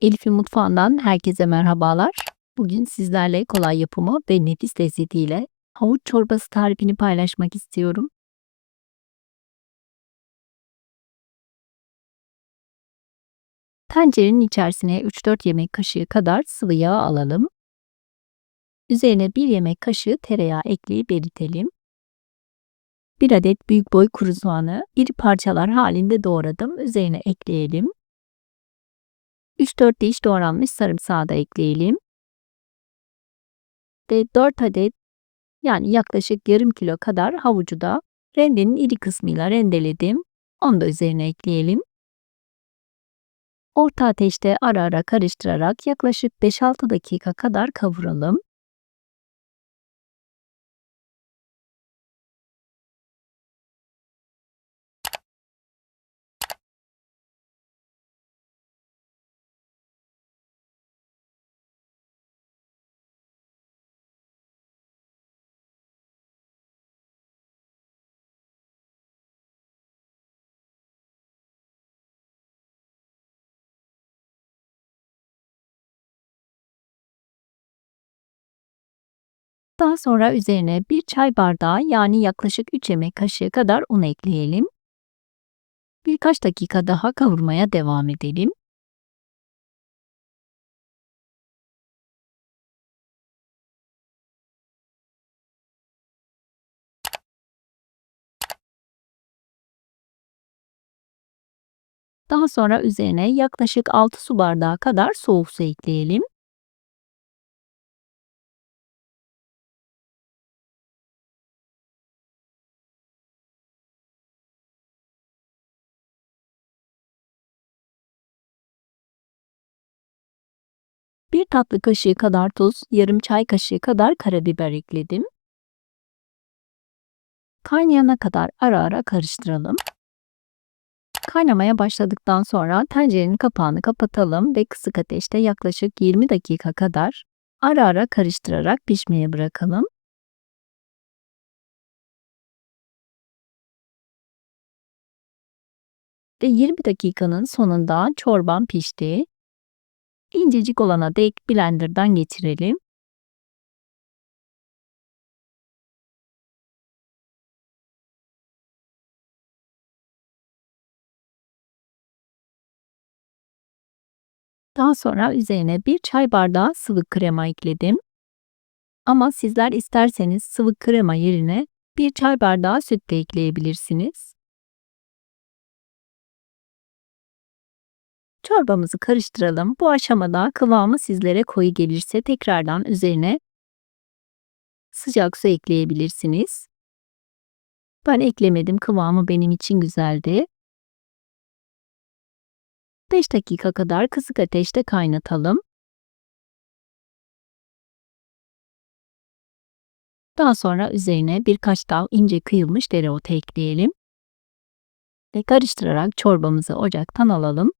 Elif'in mutfağından herkese merhabalar. Bugün sizlerle kolay yapımı ve nefis lezzetiyle havuç çorbası tarifini paylaşmak istiyorum. Tencerenin içerisine 3-4 yemek kaşığı kadar sıvı yağ alalım. Üzerine 1 yemek kaşığı tereyağı ekleyip eritelim. 1 adet büyük boy kuru soğanı iri parçalar halinde doğradım. Üzerine ekleyelim. 3-4 diş doğranmış sarımsağı da ekleyelim. Ve 4 adet yani yaklaşık yarım kilo kadar havucu da rendenin iri kısmıyla rendeledim. Onu da üzerine ekleyelim. Orta ateşte ara ara karıştırarak yaklaşık 5-6 dakika kadar kavuralım. Daha sonra üzerine 1 çay bardağı yani yaklaşık 3 yemek kaşığı kadar un ekleyelim. Birkaç dakika daha kavurmaya devam edelim. Daha sonra üzerine yaklaşık 6 su bardağı kadar soğuk su ekleyelim. Tatlı kaşığı kadar tuz, yarım çay kaşığı kadar karabiber ekledim. Kaynayana kadar ara ara karıştıralım. Kaynamaya başladıktan sonra tencerenin kapağını kapatalım ve kısık ateşte yaklaşık 20 dakika kadar ara ara karıştırarak pişmeye bırakalım. Ve 20 dakikanın sonunda çorbam pişti. İncecik olana dek blenderdan geçirelim. Daha sonra üzerine 1 çay bardağı sıvı krema ekledim. Ama sizler isterseniz sıvı krema yerine 1 çay bardağı süt de ekleyebilirsiniz. Çorbamızı karıştıralım. Bu aşamada kıvamı sizlere koyu gelirse tekrardan üzerine sıcak su ekleyebilirsiniz. Ben eklemedim. Kıvamı benim için güzeldi. 5 dakika kadar kısık ateşte kaynatalım. Daha sonra üzerine birkaç dal ince kıyılmış dereotu ekleyelim. Ve karıştırarak çorbamızı ocaktan alalım.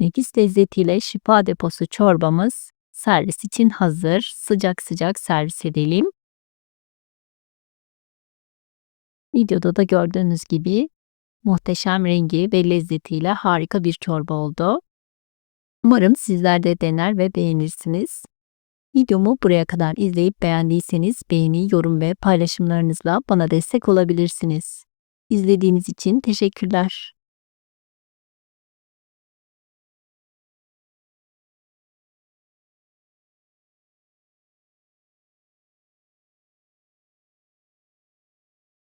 Nefis lezzetiyle şifa deposu çorbamız servis için hazır. Sıcak sıcak servis edelim. Videoda da gördüğünüz gibi muhteşem rengi ve lezzetiyle harika bir çorba oldu. Umarım sizler de dener ve beğenirsiniz. Videomu buraya kadar izleyip beğendiyseniz beğeni, yorum ve paylaşımlarınızla bana destek olabilirsiniz. İzlediğiniz için teşekkürler.